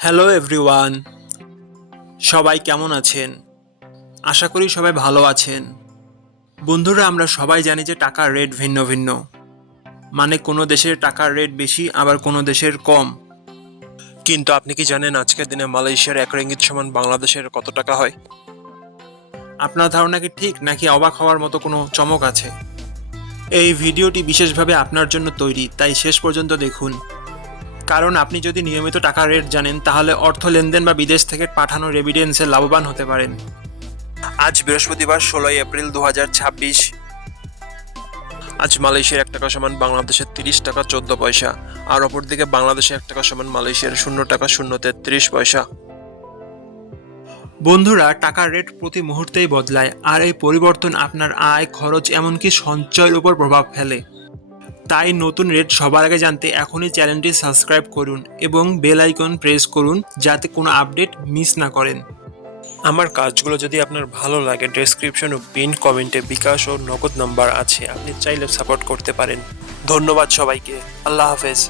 Hello everyone, সবাই কেমন আছেন? আশা করি সবাই ভালো আছেন। বন্ধুরা, আমরা সবাই জানি যে টাকার রেট ভিন্ন ভিন্ন। মানে কোনো দেশের টাকার রেট বেশি, আবার কোনো দেশের কম। কিন্তু আপনি কি জানেন আজকের দিনে মালয়েশিয়ার 1 রিঙ্গিত সমান বাংলাদেশের কত টাকা হয়? আপনার ধারণা কি ঠিক, নাকি অবাক হওয়ার মতো কোনো চমক আছে? এই ভিডিওটি বিশেষভাবে আপনার জন্য তৈরি, তাই শেষ পর্যন্ত দেখুন। কারণ আপনি যদি নিয়মিত টাকার রেট জানেন, তাহলে অর্থ লেনদেন বা বিদেশ থেকে পাঠানো রেমিটেন্সে লাভবান হতে পারেন। আজ বৃহস্পতিবার 16 এপ্রিল 2026। আজ মালয়েশিয়ার 1 টাকা সমান বাংলাদেশের 30 টাকা 14 পয়সা, আর অপরদিকে বাংলাদেশে 1 টাকা সমান মালয়েশিয়ার 0 টাকা 0.33 পয়সা। বন্ধুরা, টাকার রেট প্রতি মুহূর্তেই বদলায়, আর এই পরিবর্তন আপনার আয়, খরচ, এমনকি সঞ্চয়ের উপর প্রভাব ফেলে। তাই নতুন রেট সবার আগে জানতে এখনই চ্যানেলটি সাবস্ক্রাইব করুন এবং বেল আইকন প্রেস করুন, যাতে কোনো আপডেট মিস না করেন। আমার কাজগুলো যদি আপনার ভালো লাগে, ডেসক্রিপশন ও পিন কমেন্টে বিকাশ ও নগদ নাম্বার আছে, আপনি চাইলে সাপোর্ট করতে পারেন। ধন্যবাদ সবাইকে। আল্লাহ হাফেজ।